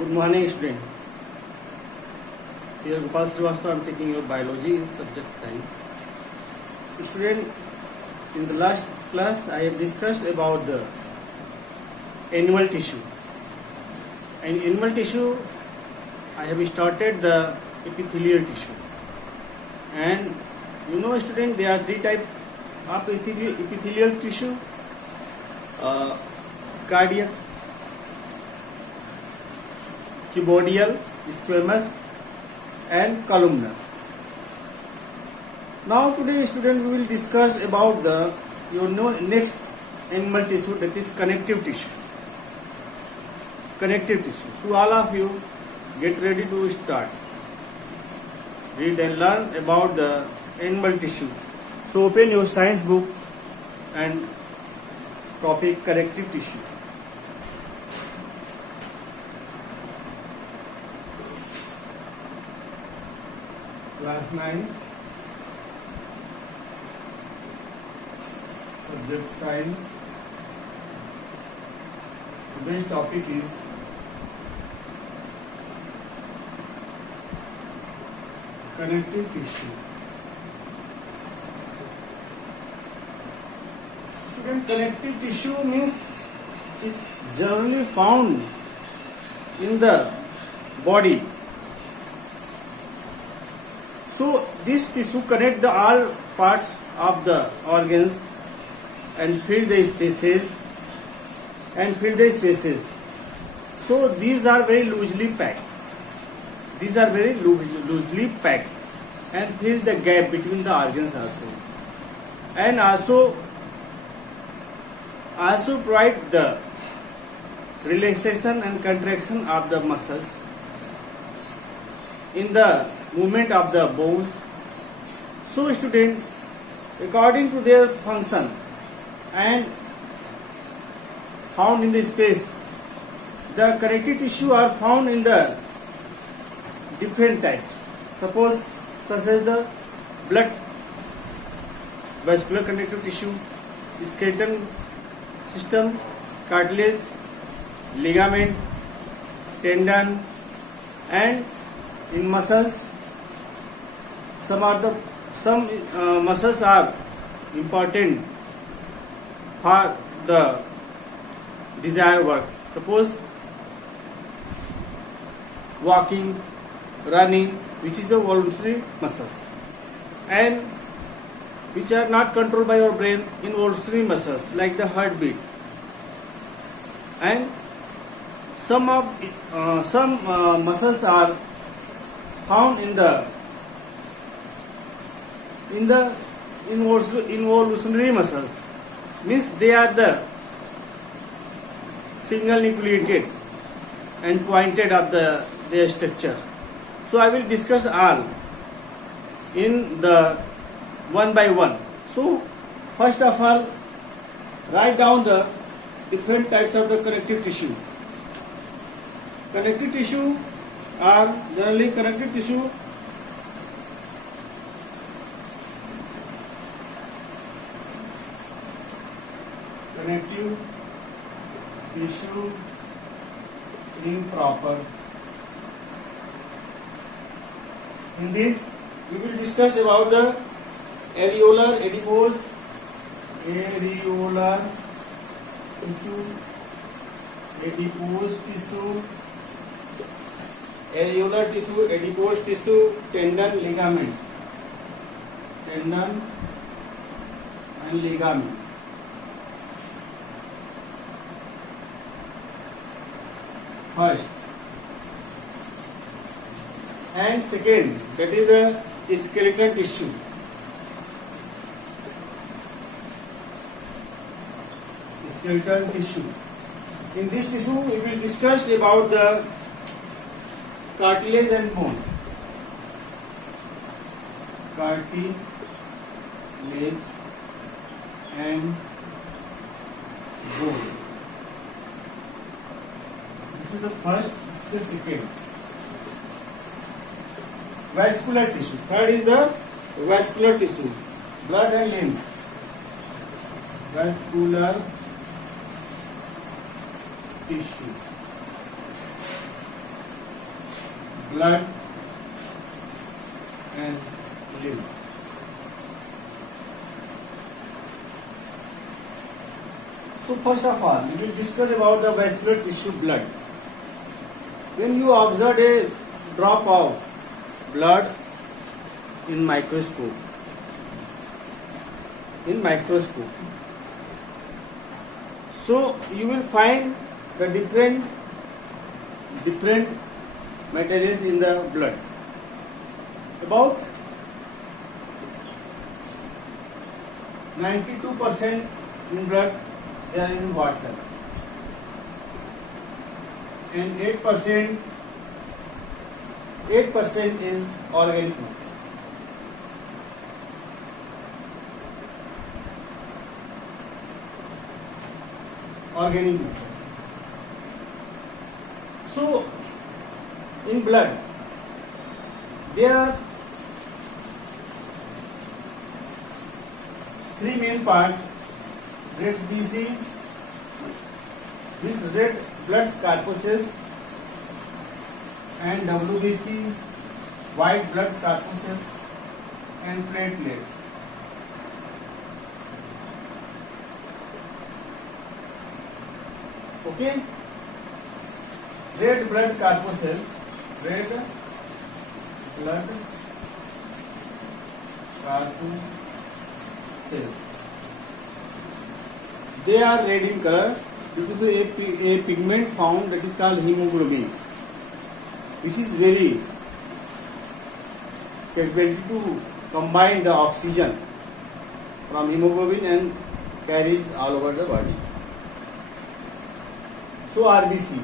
Good morning, student. Here Gopal Srivastava. I am taking your biology subject science. Student, in the last class I have discussed about the animal tissue. And animal tissue I have started the epithelial tissue. And you know, student, there are three types of epithelial tissue: cardiac, cuboidal, squamous, and columnar. Now today, student, we will discuss about the next animal tissue, that is connective tissue. Connective tissue. So all of you get ready to start. Read and learn about the animal tissue. So open your science book and topic connective tissue. Class 9, subject science. Today's topic is connective tissue. Student, connective tissue means it is generally found in the body. So this tissue connect the all parts of the organs and fill the spaces. So these are very loosely packed. And fill the gap between the organs also. And also provide the relaxation and contraction of the muscles in the movement of the bone. So student, according to their function and found in the space, the connective tissue are found in the different types. Suppose such as the blood vascular connective tissue, skeletal system, cartilage, ligament, tendon, and in muscles, some muscles are important for the desired work. Suppose walking, running, which is the voluntary muscles, and which are not controlled by your brain, involuntary muscles like the heartbeat. And some muscles are found in the involuntary muscles, means they are the single nucleated and pointed of their structure. So I will discuss all in the one by one. So first of all, write down the different types of the connective tissue. Connective tissue are generally connective tissue improper. In this, we will discuss about the areolar adipose tissue, adipose tissue, tendon, ligament, and ligament. First and second, that is the skeletal tissue. In this tissue, we will discuss about the cartilage and bone. Cartilage and bone. This is the first, this is the second. Vascular tissue. Third is the vascular tissue, blood and lymph. Vascular tissue. blood and lymph. So first of all, we will discuss about the vascular tissue blood. When you observe a drop of blood in microscope, so you will find the different materials in the blood. About 92% in blood they are in water, and 8% is organic matter. So in blood there are three main parts: red BC, this red blood corpuscles, and WBC, white blood corpuscles, and platelets. Okay, red blood corpuscles, they are red in color due to a pigment found that is called hemoglobin, which is very capable to combine the oxygen from hemoglobin and carries all over the body. So RBC,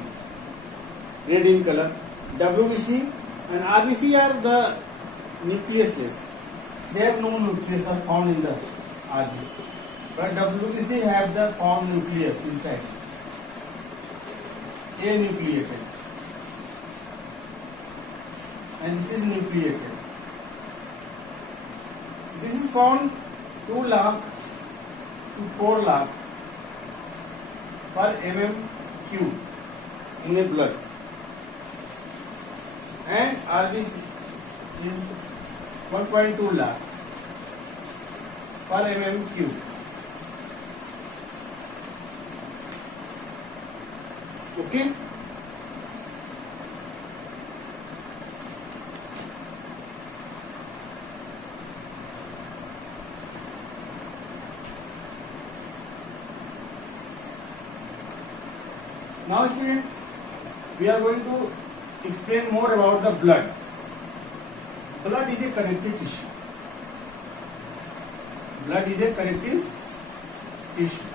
red in color, WBC and RBC are the nucleusless. They have no nucleus are found in the RBC. But WBC have the found nucleus inside. Anucleated. And this is nucleated. This is found 2 lakh to 4 lakh per mm cube in the blood, and RBC is 1.2 lakh per mm cube. Okay. Now student, we are going to explain more about the blood. Blood is a connective tissue. Blood is a connective tissue.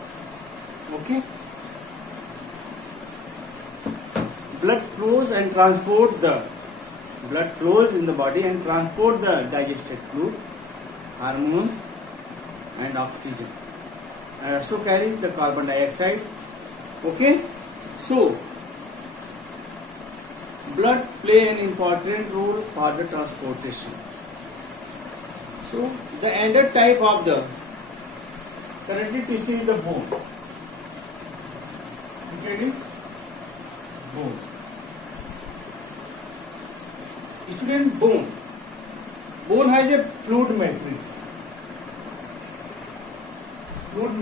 Okay. Blood flows in the body and transport the digested fluid, hormones and oxygen, and also carries the carbon dioxide. Okay. So blood play an important role for the transportation. So the ended type of the connective tissue is the bone. It is bone. Student, bone has a fluid matrix. Fluid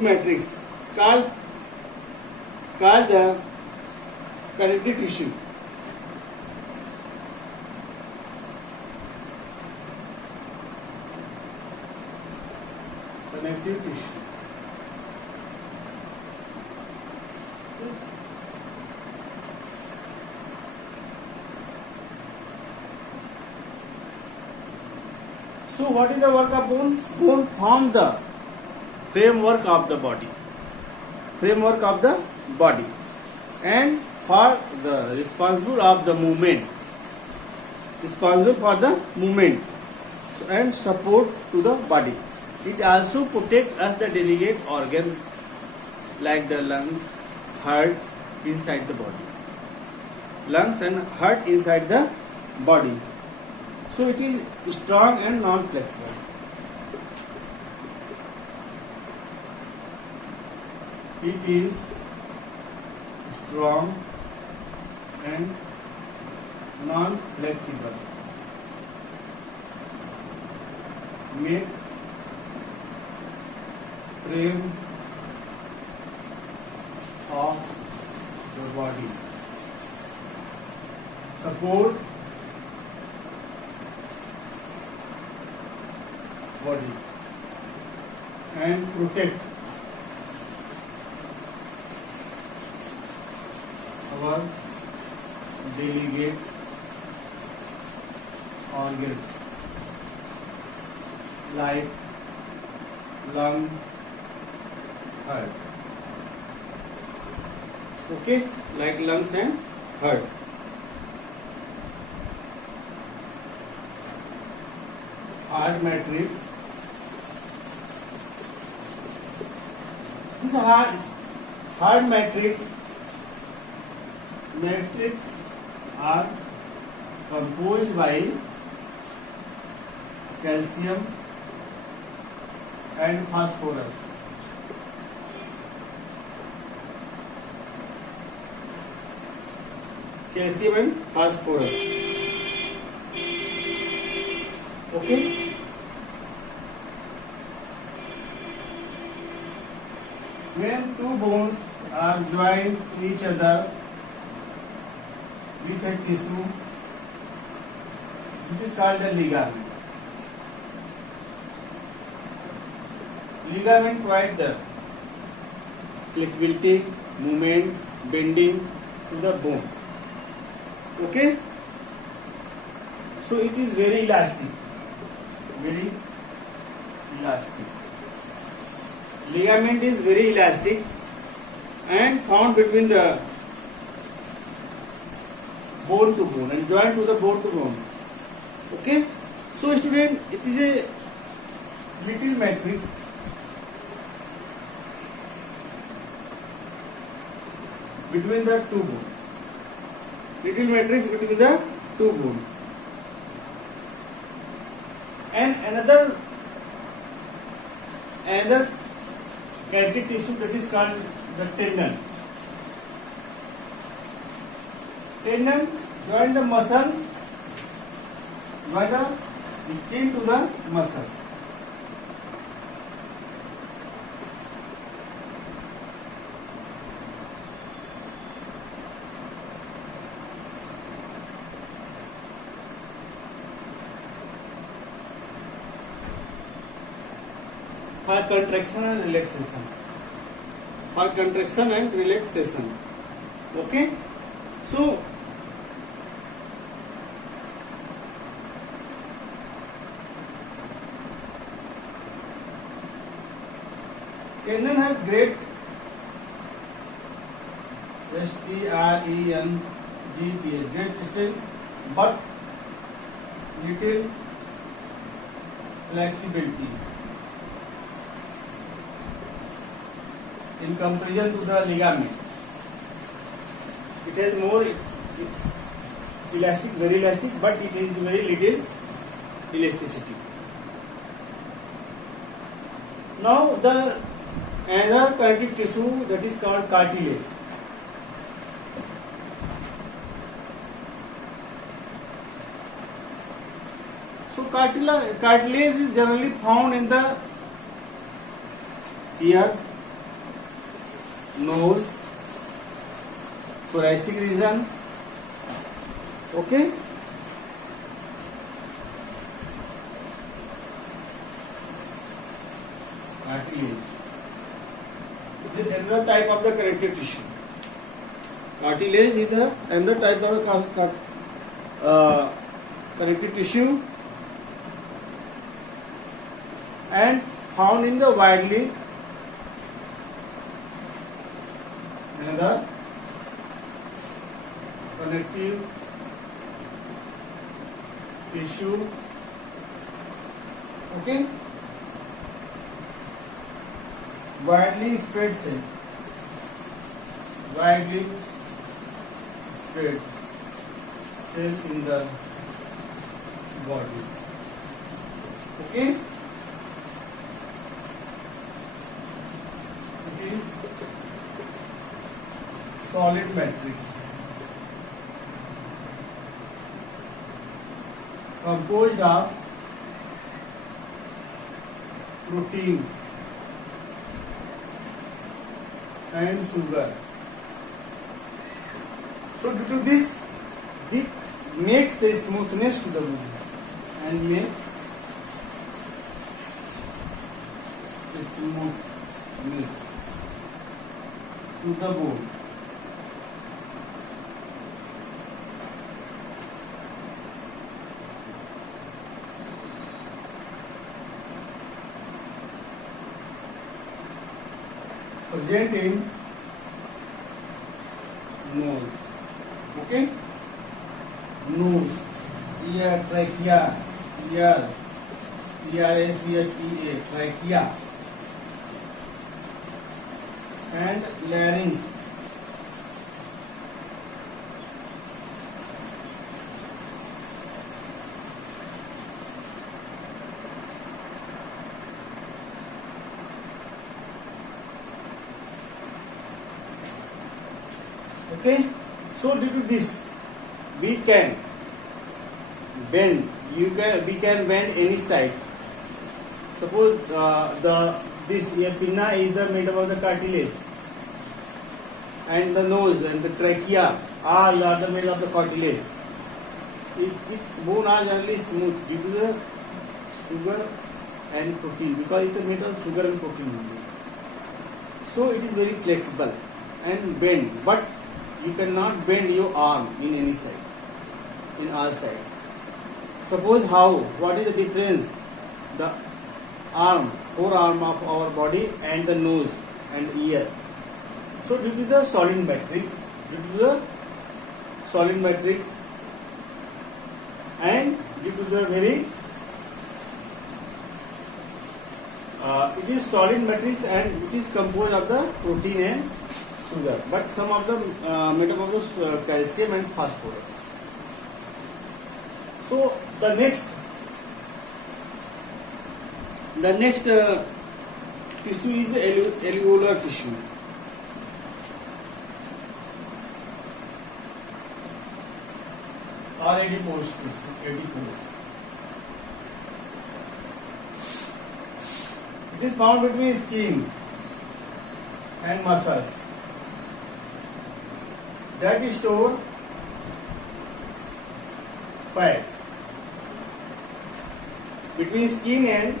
matrix called the connective tissue. Connective tissue. So what is the work of bone? Bone form the framework of the body. And for the responsible for the movement and support to the body. It also protects us the delicate organs like the lungs, heart inside the body. Lungs and heart inside the body. So it is strong and non-flexible. It is strong and non-flexible. Make frame of the body. Support body and protect our delicate organs like lung, heart. Okay, like lungs and heart. Heart matrix. This heart matrix are composed by calcium and phosphorus. Calcium and phosphorus. Okay. When two bones are joined to each other with a tissue, this is called a ligament. Ligament provide the flexibility, movement, bending to the bone. Okay, so it is very elastic. Ligament is very elastic and found between the bone to bone and joined to the bone to bone. Okay, so student, it is a little matrix between the two bones. Little matrix between the two bones. And another connective tissue that is called the tendon. Tendon join the muscle, join the skin to the muscles. For contraction and relaxation. For contraction and relaxation. Okay. So tendon have great strength, great strength, but little flexibility in comparison to the ligament. It has more elastic, very elastic, but it is very little elasticity. Now the another connective tissue that is called cartilage. So cartilage is generally found in the ear, nose, thoracic region. Okay. Cartilage. It is another type of the connective tissue. Cartilage is another type of connective tissue and found in the widely another connective tissue. Okay. Widely spread cell. Widely spread cell in the body. Okay. It is solid matrix composed of protein and sugar. So due to this makes the smoothness to the bone and makes the smoothness to the bone. Present in nose. Okay, nose, ear, trachea, ear, trachea, trachea, and larynx. Okay, so due to this we can bend. We can bend any side. Suppose this pinna is made up of the cartilage, and the nose and the trachea all are made of the cartilage. Its bone are generally smooth due to the sugar and protein, because it is made of sugar and protein only. So it is very flexible and bend, but you cannot bend your arm in any side, in all sides. Suppose how? What is the difference? The arm, forearm of our body and the nose and ear. So due to the solid matrix, and due to the very it is solid matrix and it is composed of the protein and sugar, but some of the made up of the calcium and phosphorus. So the next tissue is the alveolar tissue. Or adipose tissue, adipose. It is found between skin and muscles that store fat. Between skin and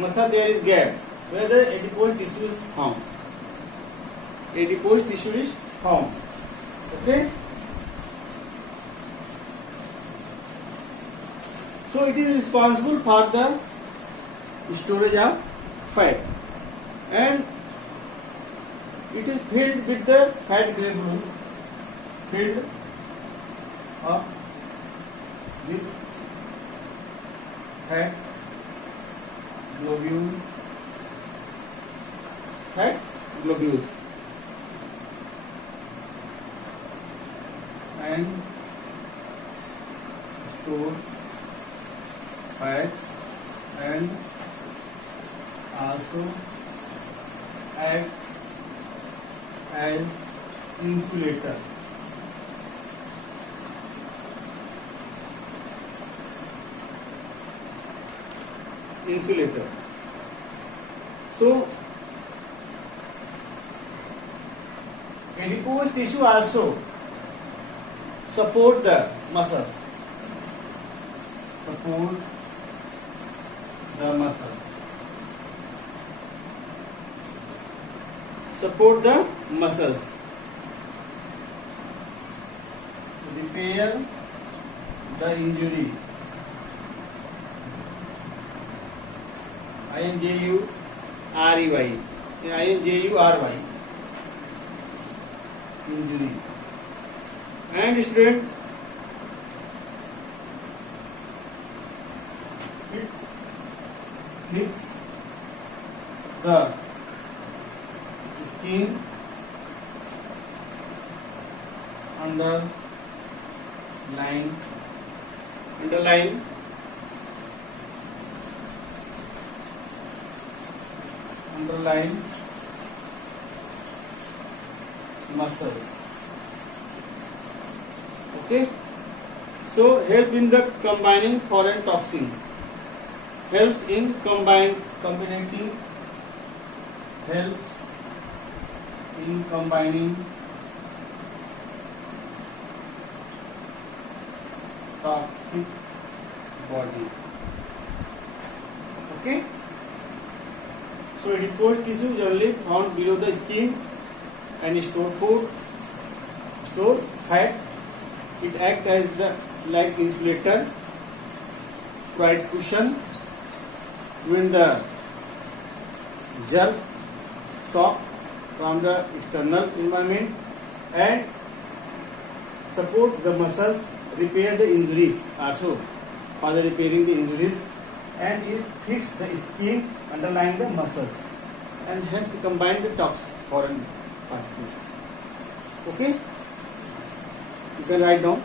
muscle there is gap where the adipose tissue is found. Adipose tissue is found. Okay. So it is responsible for the storage of fat, and it is filled with the fat globules, filled up with fat globules, and store fat, and also act as insulator. So adipose tissue also support the muscles. Support the muscles. Repair the injury. Injury. Injury. And student, it hits the skin underline muscles. Okay. So help in the combining foreign toxin. Helps in combining helps in combining toxic body. Okay. So adipose tissue generally found below the skin and store food, store fat. It acts as the like insulator, provide cushion when the jerk shock from the external environment and support the muscles, repair the injuries also for the repairing the injuries, and it fits the skin underlying the muscles and helps to combine the toxic foreign particles. Okay, you can write down.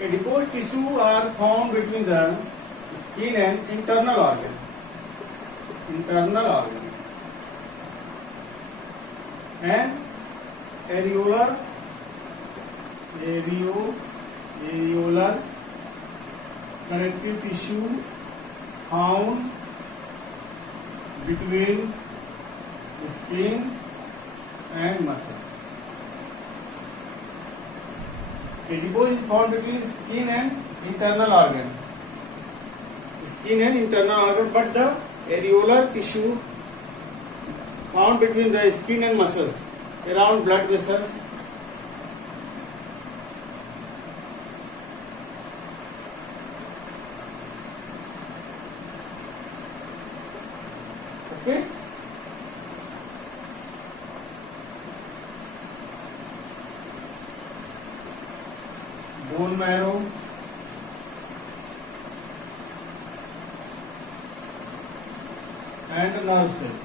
Adipose tissue are found between the skin and internal organ. And areolar connective tissue found between the skin and muscles. Adipose is found between skin and internal organ. But the areolar tissue found between the skin and muscles around blood vessels. Okay. Bone marrow, and nerve cell.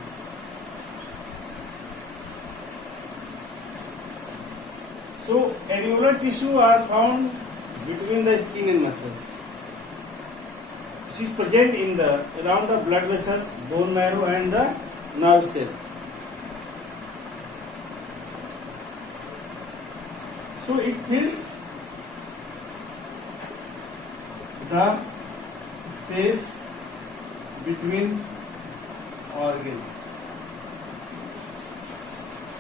So areolar tissue are found between the skin and muscles, which is present in the around the blood vessels, bone marrow, and the nerve cell. So it fills the space between organs.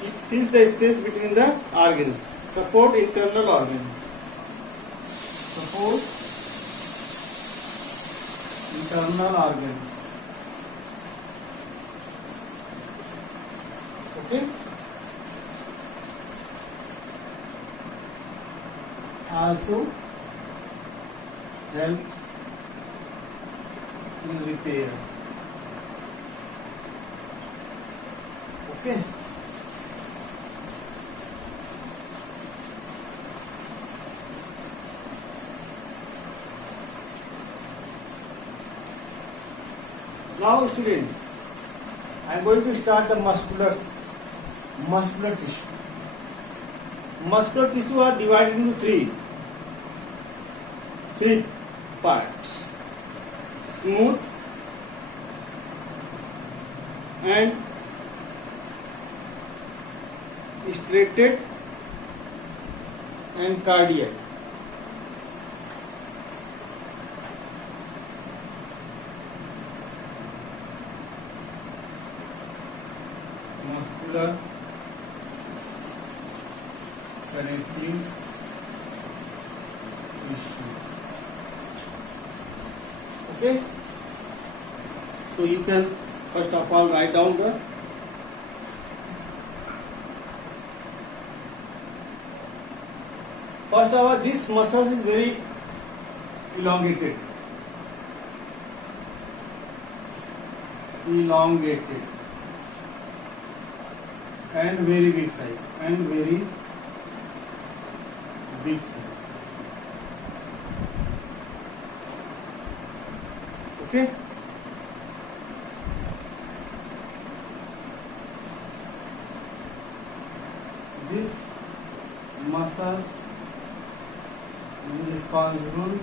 It fills the space between the organs. Support internal organs. Support internal organs. Okay. Also helps in repair. Okay. Now students, I am going to start the muscular tissue. Muscular tissue are divided into three parts: smooth and striated and cardiac. Muscular connective tissue. Okay, so you can first of all write down the first of all, this muscle is very elongated. elongated and very big size okay. This muscles is responsible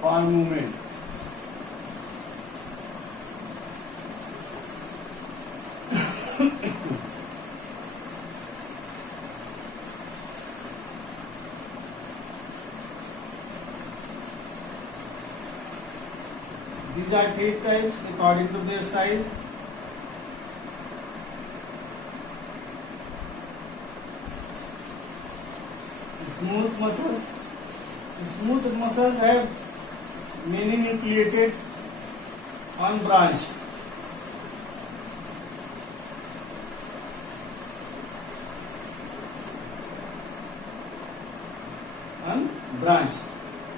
for movement. These are three types according to their size. Smooth muscles have many nucleated, unbranched.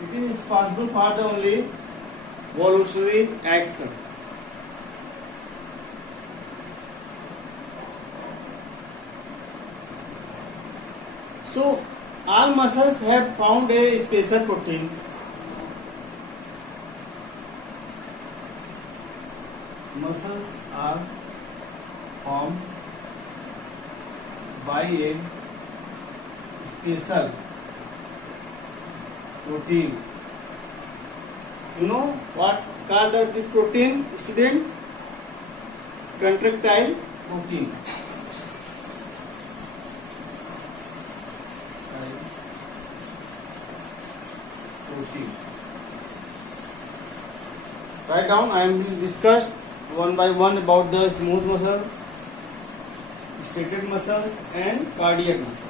It is responsible for the only voluntary action. So all muscles have found a special protein muscles are formed by a special protein. You know what called this protein, student? Contractile protein. Write down. I am discussed one by one about the smooth muscle, stated muscles, and cardiac muscles.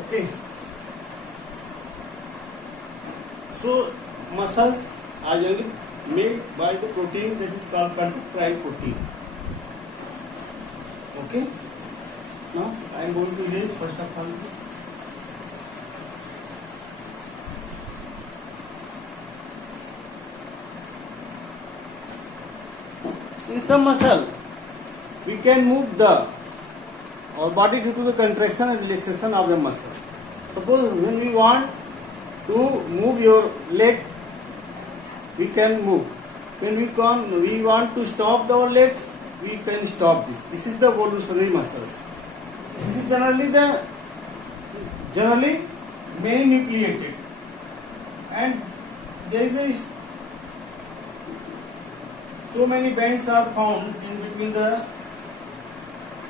Okay. So muscles are generally made by the protein that is called contractile protein. Okay. Now I am going to erase first of all. In some muscle, we can move our body due to the contraction and relaxation of the muscle. Suppose when we want to move your leg, we can move. When we want to stop our legs, we can stop this. This is the voluntary muscles. This is generally many nucleated, and there is so many bands are found in between the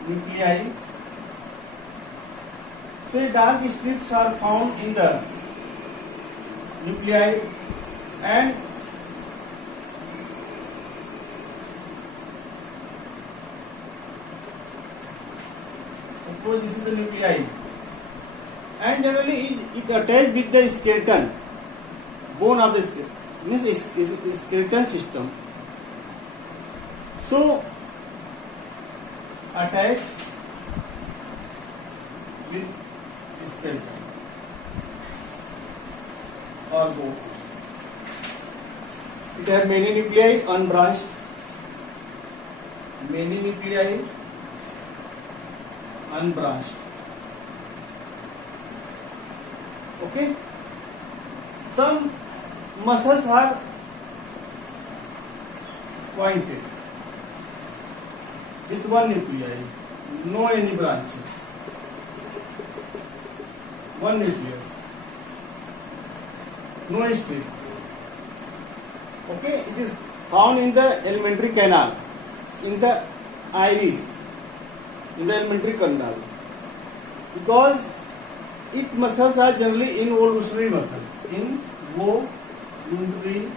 nuclei. So dark strips are found in the nuclei, and suppose this is the nuclei, and generally it attached with the skeleton, bone of the skeleton, means skeleton system. So attached with skeleton or bone. It has many nuclei, unbranched. Many nuclei, unbranched. Okay. some muscles are pointed with one nuclei, no any branches, one nucleus, no strip. Okay, it is found in the alimentary canal, in the iris, in the alimentary canal, because its muscles are generally involuntary muscles, involuntary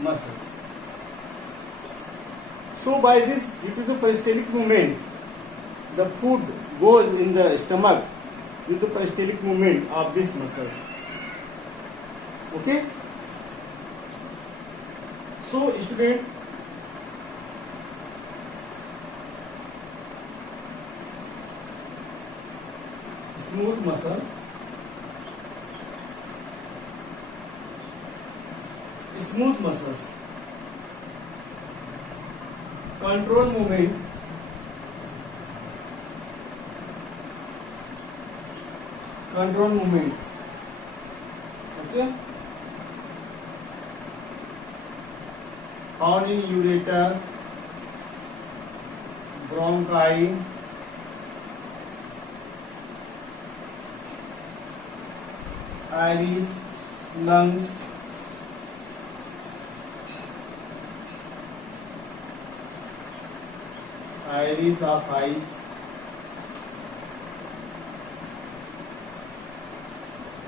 muscles. So by this, due to the peristaltic movement, the food goes in the stomach due to peristaltic movement of these muscles. Okay. So student, smooth muscle, smooth muscles, control movement, okay, found in ureter, bronchi, iris, lungs, iris of eyes,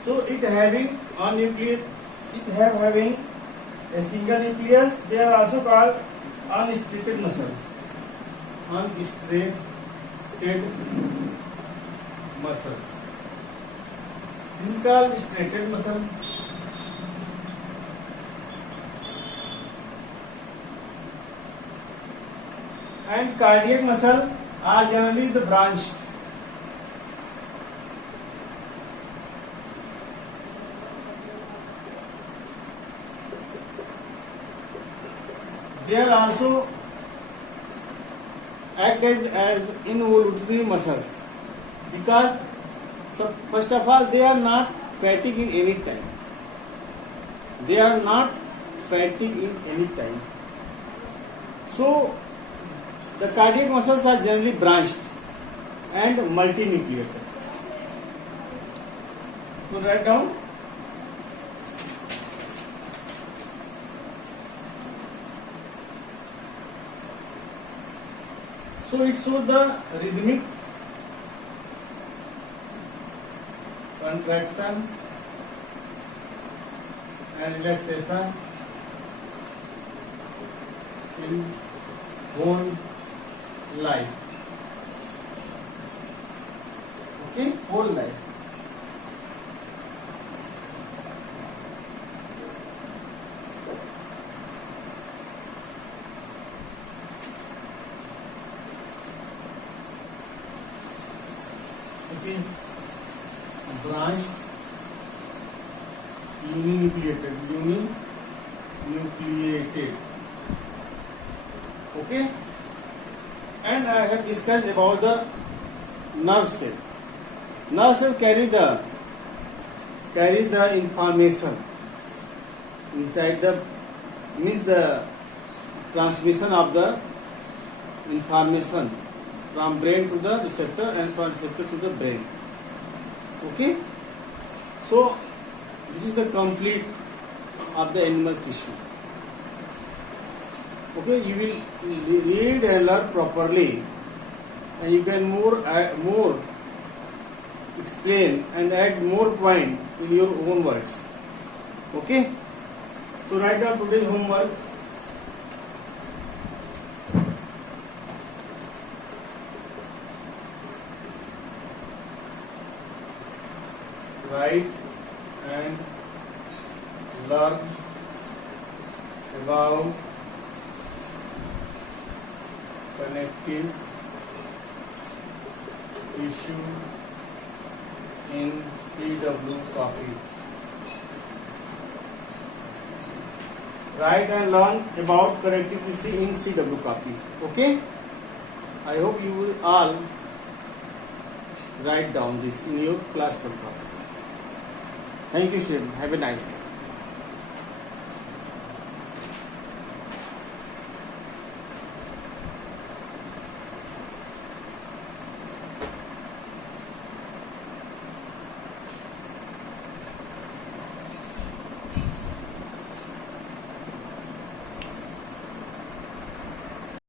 so it having a nucleus, having a single nucleus. They are also called unstriated muscle, muscles. This is called striated muscle. And cardiac muscle are generally the branched. They are also act as involuntary muscles, because first of all they are not fatigue in any time. They are not fatigue in any time. So the cardiac muscles are generally branched and multinucleated. So write down. So it shows the rhythmic contraction and relaxation in whole life. Okay, whole life. It is branched, uninucleated. Okay, and I have discussed about the nerve cell. Nerve cell carry the information inside the, means the transmission of the information from brain to the receptor and from receptor to the brain. Okay, so this is the complete of the animal tissue. Okay, you will read and learn properly, and you can more explain and add more point in your own words. Okay, so write down today's homework. Write and learn about connective tissue in CW copy. Write and learn about connective tissue in CW copy. Okay, I hope you will all write down this in your classroom copy. Thank you, student. Have a nice day.